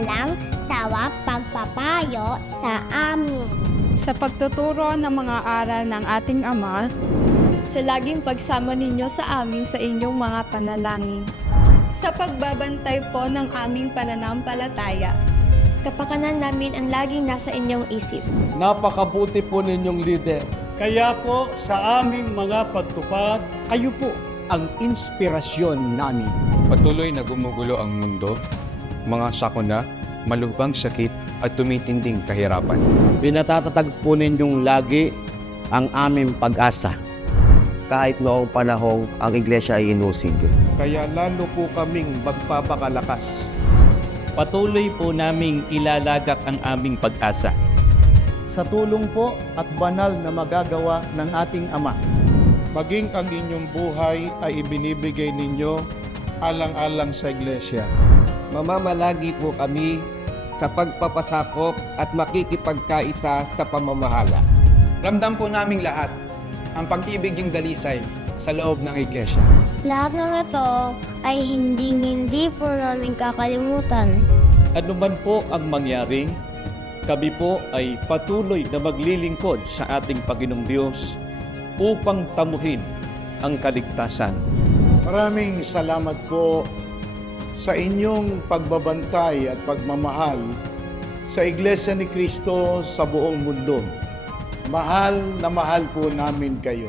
walang sawa pagpapayo sa amin. Sa pagtuturo ng mga aral ng ating Ama, sa laging pagsama ninyo sa amin sa inyong mga panalangin, sa pagbabantay po ng aming pananampalataya, kapakanan namin ang laging nasa inyong isip. Napakabuti po ninyong leader. Kaya po sa aming mga pagtupad, kayo po ang inspirasyon namin. Patuloy na gumugulo ang mundo, mga sakuna, malubhang sakit at tumitinding kahirapan. Pinatatatag po ninyong lagi ang aming pag-asa. Kahit noong panahong ang iglesia ay inusig. Kaya lalo po kaming magpapakalakas. Patuloy po naming ilalagak ang aming pag-asa. Sa tulong po at banal na magagawa ng ating Ama. Maging ang inyong buhay ay ibinibigay ninyo alang-alang sa iglesia. Mamamalagi po kami sa pagpapasakop at makikipagkaisa sa pamamahala. Ramdam po naming lahat ang pag-ibig yung dalisay sa loob ng iglesia. Lahat ng ito ay hindi po namin kakalimutan. Ano man po ang mangyaring, kami po ay patuloy na maglilingkod sa ating Panginoong Diyos upang tamuhin ang kaligtasan. Maraming salamat po sa inyong pagbabantay at pagmamahal sa Iglesia ni Cristo sa buong mundo. Mahal na mahal po namin kayo.